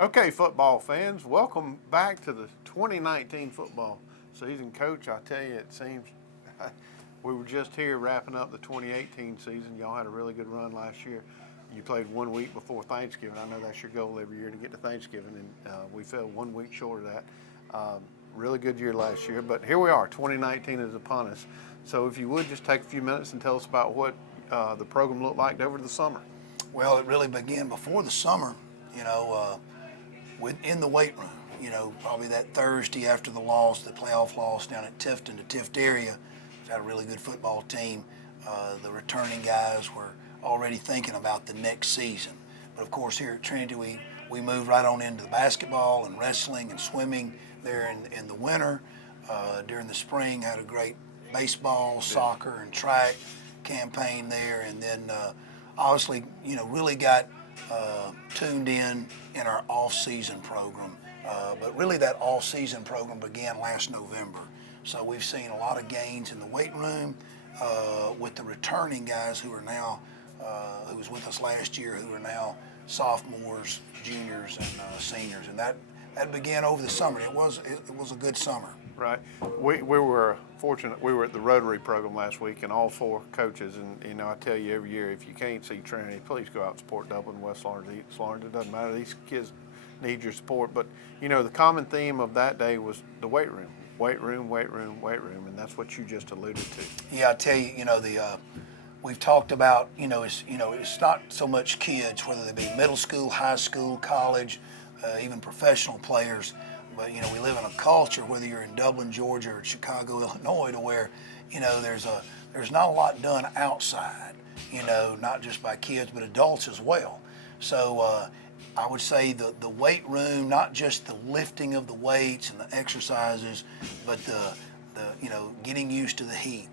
Okay, football fans, welcome back to the 2019 football season. Coach, I tell you, it seems we were just here wrapping up the 2018 season. Y'all had a really good run last year. You played 1 week before Thanksgiving. I know that's your goal every year to get to Thanksgiving, and we fell 1 week short of that. Really good year last year, but here we are. 2019 is upon us. So if you would just take a few minutes and tell us about what the program looked like over the summer. Well, it really began before the summer, in the weight room. Probably that Thursday after the playoff loss down at Tifton, the Tift area. We've had a really good football team. The returning guys were already thinking about the next season. But of course, here at Trinity, we moved right on into the basketball and wrestling and swimming there in the winter. During the spring, had a great baseball, soccer, and track campaign there, and then obviously, really got tuned in our off-season program. But really, that off-season program began last November. So we've seen a lot of gains in the weight room with the returning guys who are now, who was with us last year, who are now sophomores, juniors, and seniors, and that began over the summer. It was a good summer. Right. We were fortunate. We were at the Rotary program last week, and all four coaches. And I tell you every year, if you can't see Trinity, please go out and support Dublin, West Florence, East Florence. It doesn't matter. These kids need your support. But the common theme of that day was the weight room, weight room, weight room, weight room, and that's what you just alluded to. Yeah, I tell you, we've talked about, it's not so much kids, whether they be middle school, high school, college, even professional players. But we live in a culture, whether you're in Dublin, Georgia, or Chicago, Illinois, to where there's not a lot done outside. Not just by kids but adults as well. So I would say the weight room, not just the lifting of the weights and the exercises, but the getting used to the heat.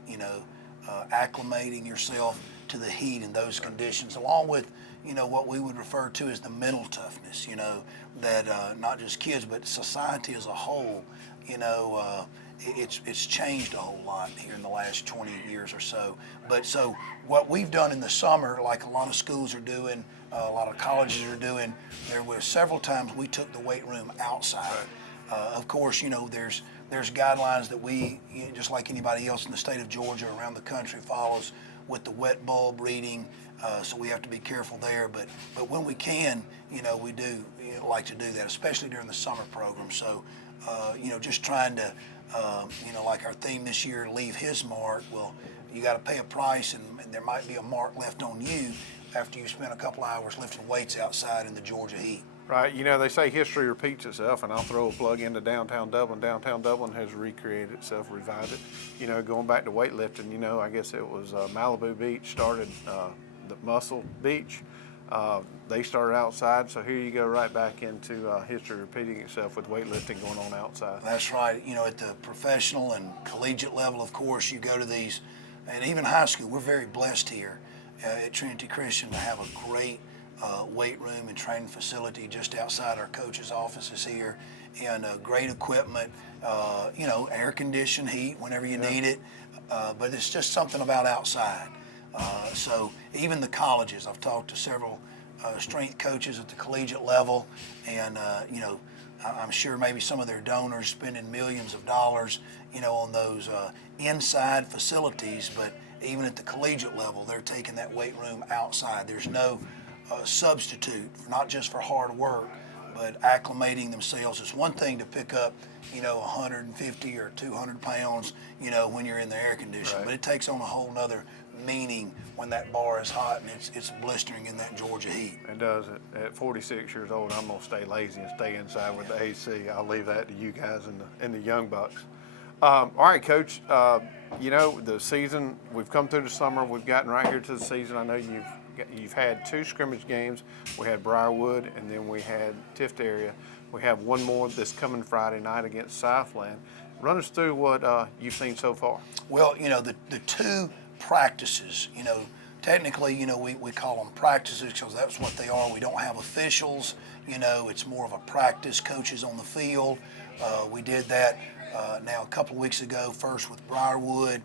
Acclimating yourself to the heat in those conditions, along with what we would refer to as the mental toughness, that not just kids, but society as a whole, it's changed a whole lot here in the last 20 years or so. But so what we've done in the summer, like a lot of schools are doing, a lot of colleges are doing, there were several times we took the weight room outside. Of course, there's guidelines that we, just like anybody else in the state of Georgia, around the country, follows with the wet bulb reading. So we have to be careful there, but when we can, we do like to do that, especially during the summer program. So, just trying to, like our theme this year, leave his mark. Well, you got to pay a price, and there might be a mark left on you after you spend a couple hours lifting weights outside in the Georgia heat. Right. They say history repeats itself, and I'll throw a plug into downtown Dublin. Downtown Dublin has recreated itself, revived it. Going back to weightlifting, I guess it was Malibu Beach started the Muscle Beach. They started outside, so here you go right back into history repeating itself with weightlifting going on outside. That's right. At the professional and collegiate level, of course, you go to these, and even high school, we're very blessed here at Trinity Christian to have a great weight room and training facility just outside our coach's offices here, and great equipment, air conditioned heat whenever you need it, but it's just something about outside. So even the colleges, I've talked to several strength coaches at the collegiate level, and I'm sure maybe some of their donors spending millions of dollars, on those inside facilities, but even at the collegiate level, they're taking that weight room outside. There's no substitute, not just for hard work, but acclimating themselves. It's one thing to pick up, 150 or 200 pounds, when you're in the air conditioning, but it takes on a whole nother meaning when that bar is hot and it's blistering in that Georgia heat. It does. At 46 years old, I'm going to stay lazy and stay inside with the AC. I'll leave that to you guys and the young bucks. All right, Coach, the season, we've come through the summer. We've gotten right here to the season. I know you've had 2 scrimmage games. We had Briarwood, and then we had Tift area. We have one more this coming Friday night against Southland. Run us through what you've seen so far. Well, the 2 practices, technically, we call them practices because that's what they are. We don't have officials, it's more of a practice, coaches on the field. We did that now a couple of weeks ago, first with Briarwood,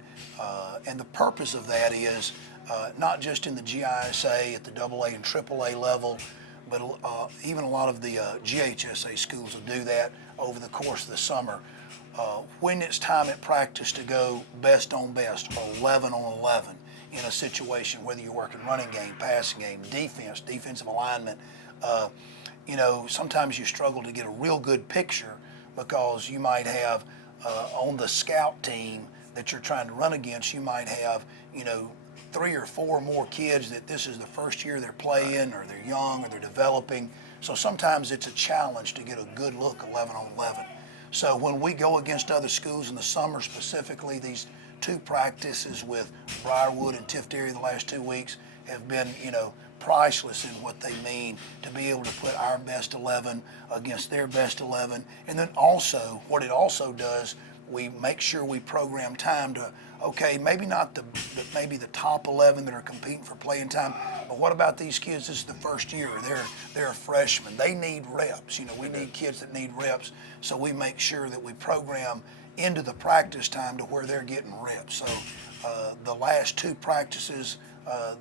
and the purpose of that is not just in the GISA at the AA and AAA level, but even a lot of the GHSA schools will do that over the course of the summer. When it's time at practice to go best on best, or 11 on 11 in a situation, whether you're working running game, passing game, defense, defensive alignment, sometimes you struggle to get a real good picture because you might have on the scout team that you're trying to run against, you might have, 3 or 4 more kids that this is the first year they're playing, or they're young, or they're developing. So sometimes it's a challenge to get a good look 11 on 11. So when we go against other schools in the summer, specifically these 2 practices with Briarwood and Tifteria the last 2 weeks have been, priceless in what they mean to be able to put our best 11 against their best 11. And then also, what it also does, we make sure we program time to, okay, maybe not maybe the top 11 that are competing for playing time, but what about these kids? This is the first year. They're a freshman. They need reps. We need kids that need reps. So we make sure that we program into the practice time to where they're getting reps. So the last 2 practices,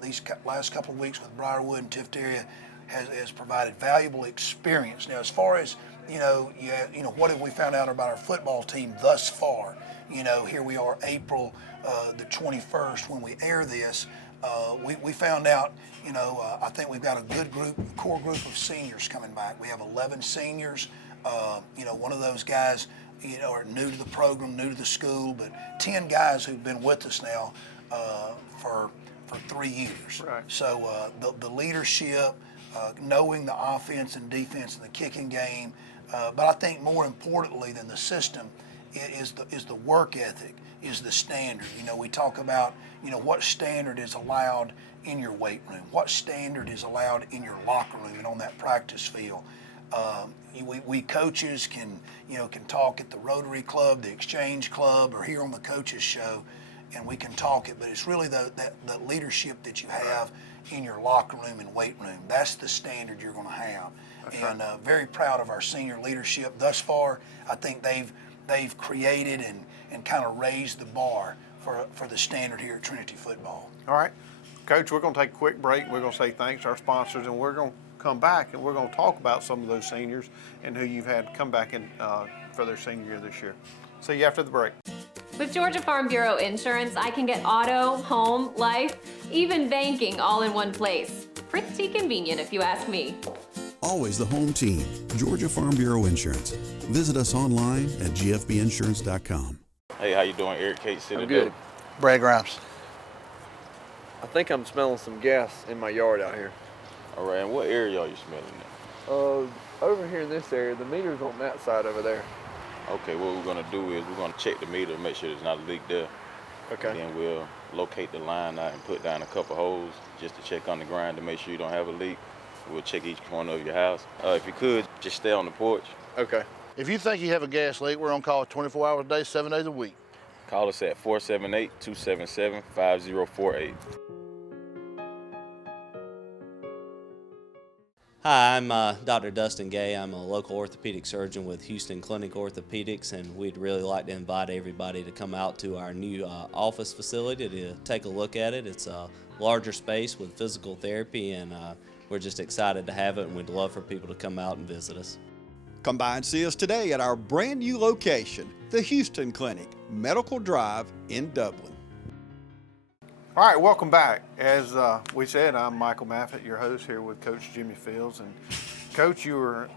these last couple of weeks with Briarwood and Tifteria has provided valuable experience. Now, as far as what have we found out about our football team thus far? Here we are, April the 21st, when we air this. We found out, I think we've got a good core group of seniors coming back. We have 11 seniors. One of those guys, are new to the program, new to the school, but 10 guys who've been with us now for 3 years. Right. So the leadership, knowing the offense and defense and the kicking game, but I think more importantly than the system is the work ethic, is the standard. We talk about, what standard is allowed in your weight room, what standard is allowed in your locker room and on that practice field. We coaches can talk at the Rotary Club, the Exchange Club, or here on the coaches show, and we can talk it, but it's really the leadership that you have in your locker room and weight room. That's the standard you're going to have. And very proud of our senior leadership thus far. I think they've created and kind of raised the bar for the standard here at Trinity football. All right, Coach, we're going to take a quick break. We're going to say thanks to our sponsors, and we're going to come back and we're going to talk about some of those seniors and who you've had come back in for their senior year this year. See you after the break. With Georgia Farm Bureau Insurance, I can get auto, home, life, even banking all in one place. Pretty convenient if you ask me. Always the home team, Georgia Farm Bureau Insurance. Visit us online at gfbinsurance.com. Hey, how you doing? Eric Kate, City. I'm good. Brad Grimes. I think I'm smelling some gas in my yard out here. All right, and what area are you smelling at? Over here in this area, the meter's on that side over there. Okay, what we're gonna do is we're gonna check the meter, make sure there's not a leak there. Okay. And then we'll locate the line out and put down a couple holes just to check on the ground to make sure you don't have a leak. We'll check each corner of your house. If you could, just stay on the porch. Okay. If you think you have a gas leak, we're on call 24 hours a day, 7 days a week. Call us at 478-277-5048. Hi, I'm Dr. Dustin Gay. I'm a local orthopedic surgeon with Houston Clinic Orthopedics, and we'd really like to invite everybody to come out to our new office facility to take a look at it. It's a larger space with physical therapy, and we're just excited to have it, and we'd love for people to come out and visit us. Come by and see us today at our brand new location, the Houston Clinic, Medical Drive in Dublin. All right, welcome back. As we said, I'm Michael Maffett, your host here with Coach Jimmy Fields. And Coach, you were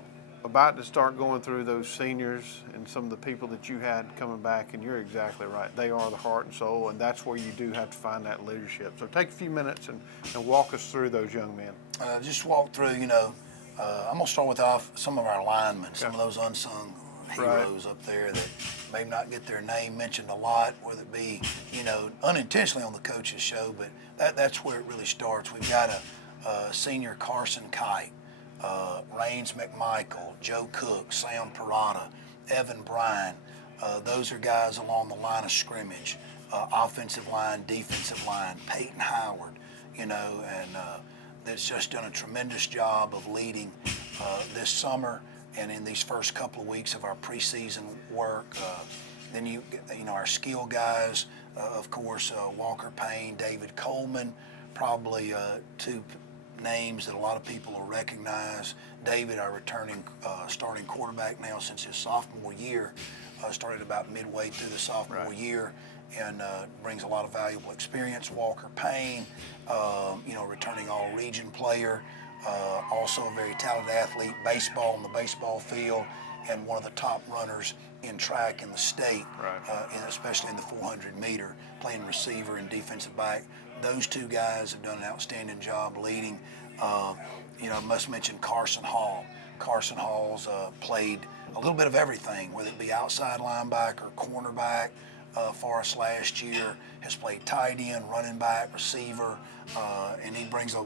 about to start going through those seniors and some of the people that you had coming back, and you're exactly right. They are the heart and soul, and that's where you do have to find that leadership. So take a few minutes and walk us through those young men. Just walk through, I'm going to start with some of our linemen, some of those unsung heroes up there that may not get their name mentioned a lot, whether it be, unintentionally on the coach's show, but that's where it really starts. We've got a senior Carson Kite, Raines McMichael, Joe Cook, Sam Pirata, Evan Bryan. Those are guys along the line of scrimmage, offensive line, defensive line, Peyton Howard, and that's just done a tremendous job of leading this summer and in these first couple of weeks of our preseason work. Then our skill guys, of course, Walker Payne, David Coleman, probably two names that a lot of people will recognize. David, our returning starting quarterback now since his sophomore year, started about midway through the sophomore year, and brings a lot of valuable experience. Walker Payne, returning all-region player, also a very talented athlete, baseball on the baseball field, and one of the top runners in track in the state, especially in the 400-meter, playing receiver and defensive back. Those two guys have done an outstanding job leading. I must mention Carson Hall. Carson Hall's played a little bit of everything, whether it be outside linebacker, cornerback. For us last year, has played tight end, running back, receiver, and he brings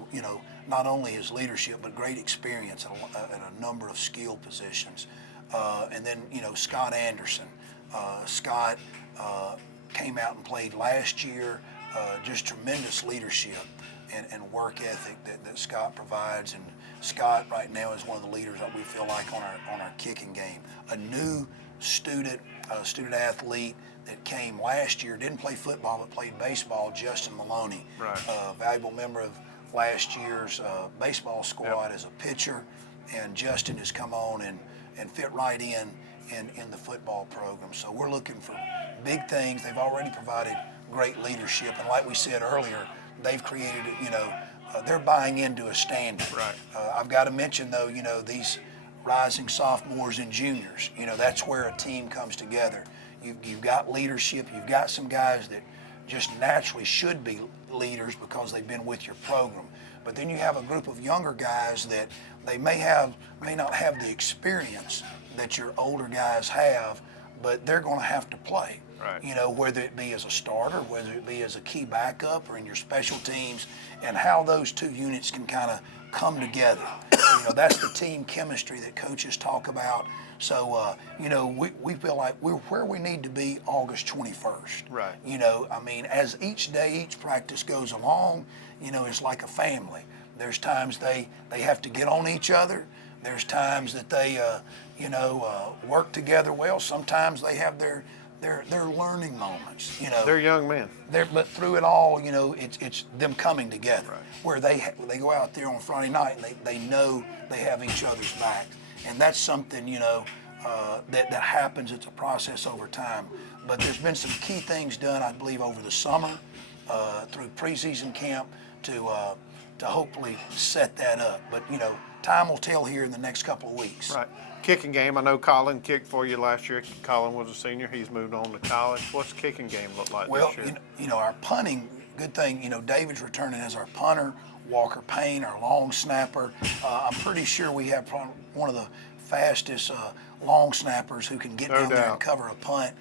not only his leadership but great experience at a number of skill positions. And then Scott Anderson. Scott came out and played last year. Just tremendous leadership and work ethic that Scott provides. And Scott right now is one of the leaders that we feel like on our kicking game. A new student athlete that came last year, didn't play football but played baseball, Justin Maloney. Valuable member of last year's baseball squad as a pitcher, and Justin has come on and fit right in the football program. So we're looking for big things. They've already provided great leadership, and like we said earlier, they've created, they're buying into a standard. I've got to mention though, these rising sophomores and juniors, that's where a team comes together. You've got leadership, you've got some guys that just naturally should be leaders because they've been with your program. But then you have a group of younger guys that they may not have the experience that your older guys have, but they're going to have to play. Whether it be as a starter, whether it be as a key backup or in your special teams, and how those two units can kind of come together. That's the team chemistry that coaches talk about. So, we feel like we're where we need to be August 21st. As each day, each practice goes along, it's like a family. There's times they have to get on each other. There's times that they, work together well. Sometimes they have their learning moments. They're young men. But through it all, it's them coming together. Where they go out there on Friday night and they know they have each other's back, and that's something that happens. It's a process over time. But there's been some key things done, I believe, over the summer through preseason camp to hopefully set that up. But time will tell here in the next couple of weeks. Kicking game, I know Colin kicked for you last year. Colin was a senior. He's moved on to college. What's the kicking game look like this year? Our punting, good thing, David's returning as our punter. Walker Payne, our long snapper. I'm pretty sure we have one of the fastest long snappers who can get down there and cover a punt.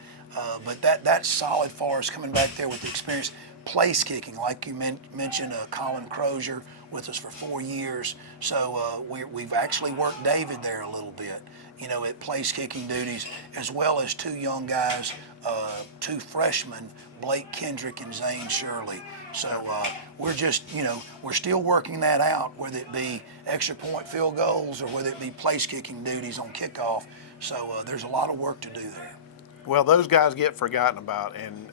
But that's solid for us coming back there with the experience. Place kicking, like you mentioned, Colin Crozier with us for 4 years. So we've actually worked David there a little bit, at place kicking duties, as well as two young guys, two freshmen, Blake Kendrick and Zane Shirley. So we're just, we're still working that out, whether it be extra point field goals or whether it be place kicking duties on kickoff. So there's a lot of work to do there. Well, those guys get forgotten about, and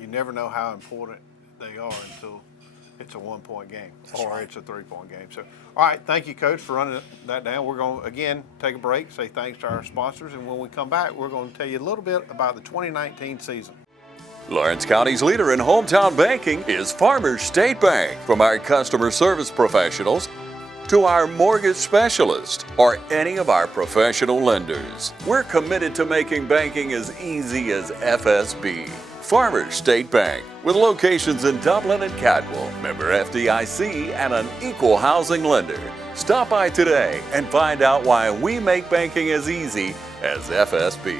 you never know how important they are until it's a one-point game it's a three-point game. So, all right, thank you, Coach, for running that down. We're going to, again, take a break, say thanks to our sponsors, and when we come back, we're going to tell you a little bit about the 2019 season. Lawrence County's leader in hometown banking is Farmers State Bank. From our customer service professionals to our mortgage specialist or any of our professional lenders, we're committed to making banking as easy as FSB. Farmers State Bank, with locations in Dublin and Cadwell, member FDIC, and an equal housing lender. Stop by today and find out why we make banking as easy as FSB.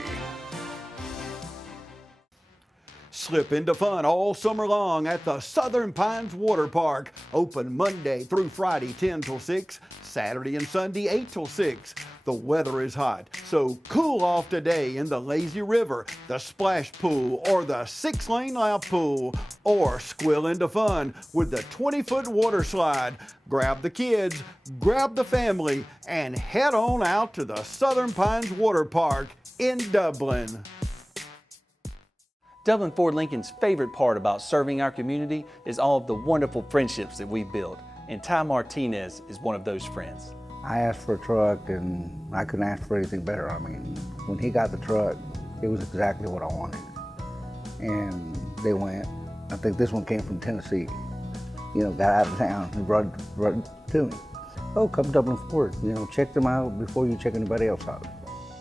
Slip into fun all summer long at the Southern Pines Water Park. Open Monday through Friday 10 till 6, Saturday and Sunday 8 till 6. The weather is hot, so cool off today in the lazy river, the splash pool, or the 6-lane lap pool, or squill into fun with the 20-foot water slide. Grab the kids, grab the family, and head on out to the Southern Pines Water Park in Dublin. Dublin Ford Lincoln's favorite part about serving our community is all of the wonderful friendships that we build. and Ty Martinez is one of those friends. I asked for a truck, and I couldn't ask for anything better. I mean, when he got the truck, it was exactly what I wanted. And they went. I think this one came from Tennessee. Got out of town and brought it to me. Oh, come Dublin Ford. Check them out before you check anybody else out.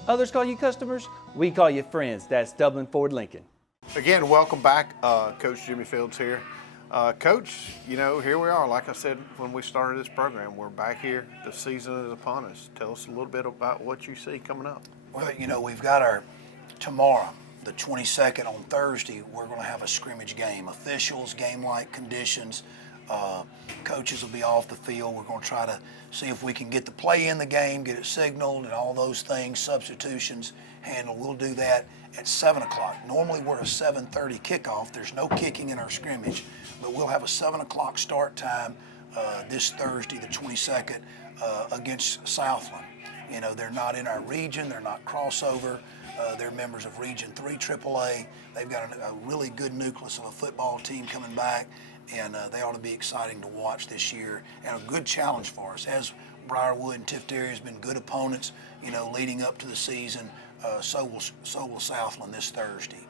Others call you customers, we call you friends. That's Dublin Ford Lincoln. Again, welcome back. Coach Jimmy Fields here. Coach, here we are. Like I said when we started this program, we're back here. The season is upon us. Tell us a little bit about what you see coming up. Well, we've got our tomorrow, the 22nd on Thursday, we're going to have a scrimmage game. Officials, game-like conditions. Coaches will be off the field. We're going to try to see if we can get the play in the game, get it signaled, and all those things, substitutions handled. We'll do that at 7 o'clock. Normally we're a 7:30 kickoff. There's no kicking in our scrimmage, but we'll have a 7 o'clock start time this Thursday, the 22nd, against Southland. They're not in our region. They're not crossover. They're members of Region 3 AAA. They've got a really good nucleus of a football team coming back, and they ought to be exciting to watch this year and a good challenge for us. As Briarwood and Tift Area has been good opponents, leading up to the season, so will Southland this Thursday.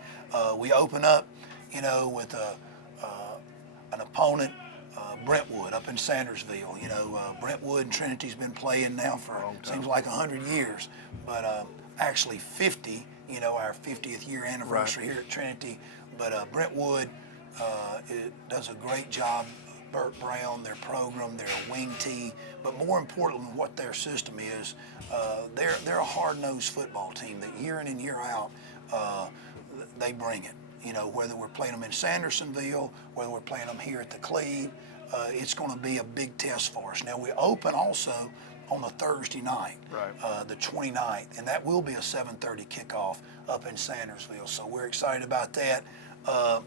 We open up, with an opponent, Brentwood up in Sandersville. Brentwood and Trinity's been playing now for seems like 100 years, but actually 50. Our 50th year anniversary here at Trinity. But Brentwood does a great job. Burt Brown, their program, their wing tee, but more importantly, what their system is, they're a hard-nosed football team that year in and year out, they bring it. Whether we're playing them in Sandersonville, whether we're playing them here at the Cleve, it's going to be a big test for us. Now, we open also on the Thursday night, the 29th, and that will be a 7:30 kickoff up in Sandersville, so we're excited about that.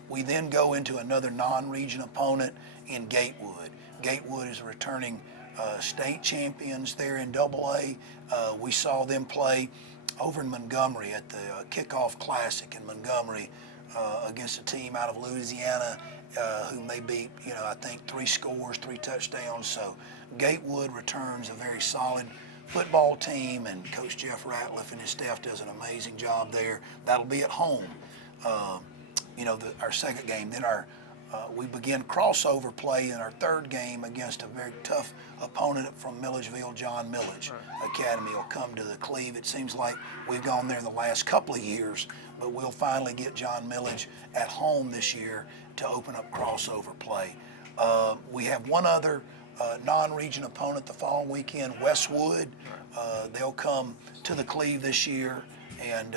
We then go into another non-region opponent in Gatewood. Gatewood is returning state champions there in AA. We saw them play over in Montgomery at the Kickoff Classic in Montgomery against a team out of Louisiana whom they beat, I think 3 scores, 3 touchdowns. So Gatewood returns a very solid football team, and Coach Jeff Ratliff and his staff does an amazing job there. That'll be at home. Our second game. Then we begin crossover play in our third game against a very tough opponent from Milledgeville, John Millage Academy will come to the Cleve. It seems like we've gone there the last couple of years, but we'll finally get John Millage at home this year to open up crossover play. We have one other non-region opponent the following weekend, Westwood. They'll come to the Cleve this year, and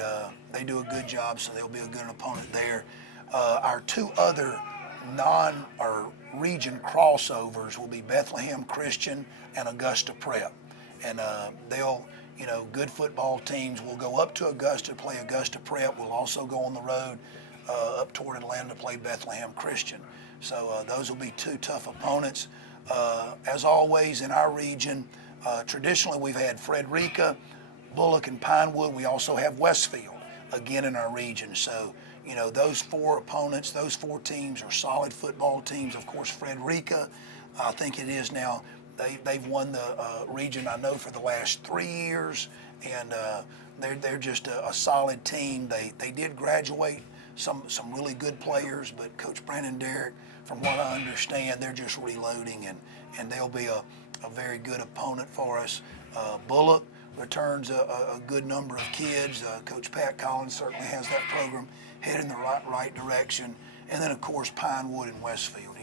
they do a good job, so they'll be a good opponent there. Our 2 other region crossovers will be Bethlehem Christian and Augusta Prep, and they'll, good football teams will go up to Augusta to play Augusta Prep. We'll also go on the road up toward Atlanta to play Bethlehem Christian. So those will be 2 tough opponents. As always in our region, traditionally we've had Frederica, Bullock, and Pinewood. We also have Westfield again in our region. So those 4 opponents, those 4 teams are solid football teams. Of course, Frederica, I think it is now, they've won the region, I know, for the last 3 years, and they're just a solid team. They did graduate some really good players, but Coach Brandon Derrick, from what I understand, they're just reloading, and they'll be a very good opponent for us. Bullock returns a good number of kids. Coach Pat Collins certainly has that program headed in the right direction. And then, of course, Pinewood and Westfield.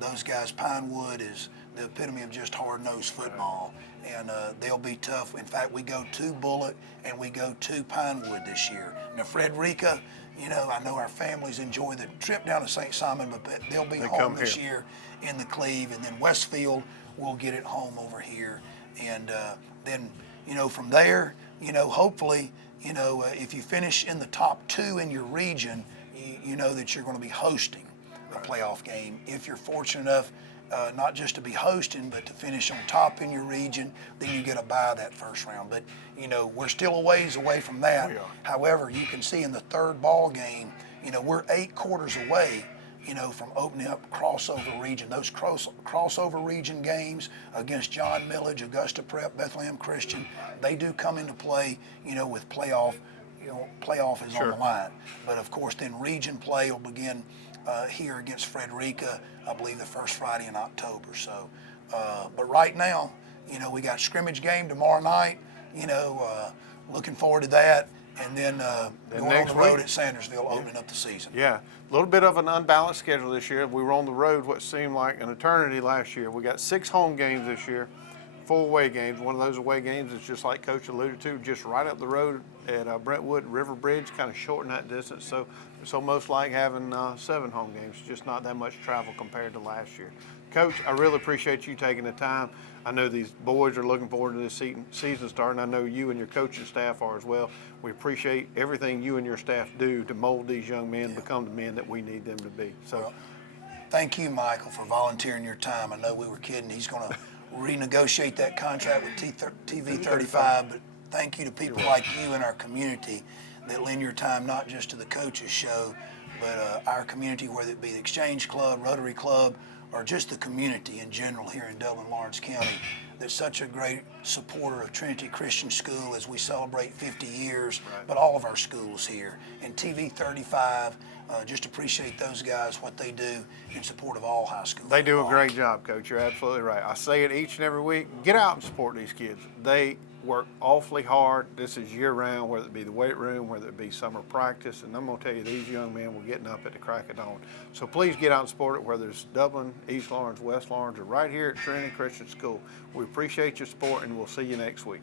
Those guys, Pinewood is the epitome of just hard-nosed football, and they'll be tough. In fact, we go to Bullock and we go to Pinewood this year. Now, Frederica, I know our families enjoy the trip down to St. Simon, but they'll be home this year in the Cleve, and then Westfield will get it home over here. And then, from there, hopefully, if you finish in the top 2 in your region, you know that you're going to be hosting a playoff game. If you're fortunate enough not just to be hosting, but to finish on top in your region, then you get a bye that first round. But, we're still a ways away from that. However, you can see in the 3rd ball game, we're 8 quarters away, you know, from opening up crossover region, those crossover region games against John Millage, Augusta Prep, Bethlehem Christian, they do come into play, you know, with playoff. You know, playoff is on the line. But of course, then region play will begin here against Frederica, I believe the first Friday in October. So, but right now, you know, we got scrimmage game tomorrow night, you know, looking forward to that. And then going on the road at Sandersville, opening up the season. Yeah, a little bit of an unbalanced schedule this year. We were on the road what seemed like an eternity last year. We got 6 home games this year, 4 away games. One of those away games is just like Coach alluded to, just right up the road at Brentwood River Bridge, kind of shorten that distance. So it's almost like having 7 home games, just not that much travel compared to last year. Coach, I really appreciate you taking the time. I know these boys are looking forward to this season starting. I know you and your coaching staff are as well. We appreciate everything you and your staff do to mold these young men to become the men that we need them to be. So, well, thank you, Michael, for volunteering your time. I know we were kidding. He's going to renegotiate that contract with TV 35, but thank you to people like you in our community that lend your time not just to the coaches show, but our community, whether it be the Exchange Club, Rotary Club, or just the community in general here in Dublin-Lawrence County, that's such a great supporter of Trinity Christian School as we celebrate 50 years, but all of our schools here. And TV 35, just appreciate those guys, what they do in support of all high schools. They do a great job, Coach. You're absolutely right. I say it each and every week. Get out and support these kids. They work awfully hard. This is year-round, whether it be the weight room, whether it be summer practice. And I'm going to tell you, these young men were getting up at the crack of dawn. So please get out and support it, whether it's Dublin, East Lawrence, West Lawrence, or right here at Trinity Christian School. We appreciate your support, and we'll see you next week.